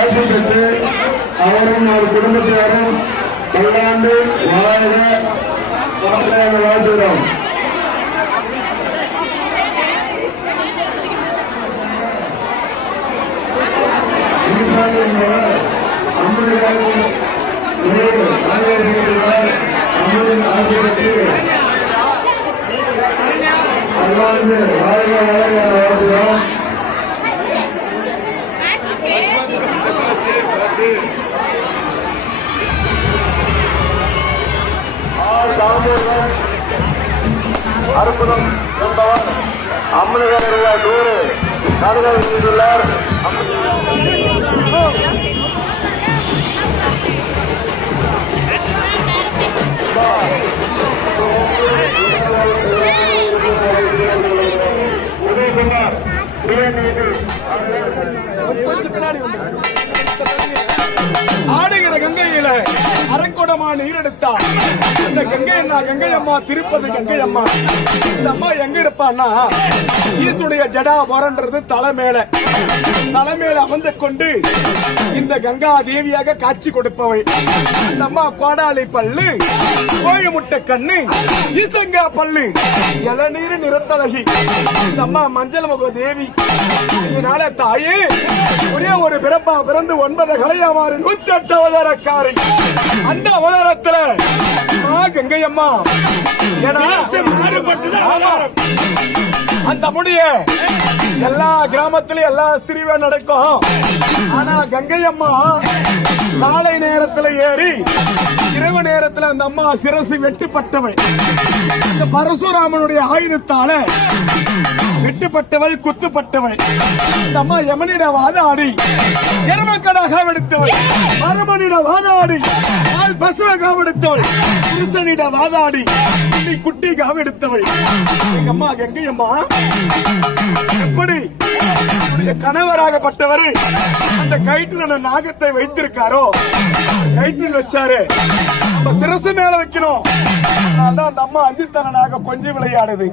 ஆசைப்பட்டு அவரும் அவர் குடும்பத்தினரும் பல்லாண்டு வாழ்க வாழ்த்துகிறோம். அற்புதம் என்பவர் 50,000 ரூபாய் 100 நடுகள் செய்துள்ளார். உதயகுமார் ஆடுகிற கங்கையில அரக்கோடமா நீர் எடுத்தார். இந்த கங்கை அண்ணா கங்கை அம்மா திருப்பதி கங்கை அம்மா. இந்த அம்மா எங்க இருப்பான்னா ஈசுடைய ஜடாபரன்றது தலைமையில அமர்ந்து கொண்டு இந்த கங்கா தேவியாக காட்சி கொடுப்பவள். இந்த அம்மா கோடாலி பல்லு, கோழிமுட்டை கண்ணு, ஈசங்கா பல்லு, இளநீர் நிறத்தழகி. இந்த அம்மா மஞ்சள் முக தேவி. இதனால தாயே ஒரே ஒரு பிறப்பா பிறந்து 9 கலையாமாறு 108 அவதாரக்காரி. அந்த அவதாரத்துல கங்கை அம்மா அந்த முடிய எல்லா கிராமத்திலும் எல்லா திருவிழா நடக்கும். ஆனா கங்கை அம்மா காலை நேரத்துல ஏறி இரவு நேரத்துல அந்த அம்மா சிரசு வெட்டுப்பட்டவள். இந்த பரசுராமனுடைய ஆயுதத்தால வெட்டுப்பட்டவள், குத்துப்பட்டவள். இந்த அம்மா யமனிட வாதாடி எருமக்கடா காவெடுத்தவள், மரமனிட வாதாடி பசுவ காவெடுத்தவள், புருஷனிட வாதாடி குட்டி காவெடுத்தவள். எங்க அம்மா கங்கை அம்மா எப்படி கணவராகப்பட்டவர் அந்த கயிற்றுல நாகத்தை வைத்திருக்காரோ கயிற்றில் வச்சாரு. நம்ம சிரசு மேல வைக்கணும். அதான் அந்த அம்மா அஞ்சுத்தனனாக கொஞ்சம் விளையாடுது.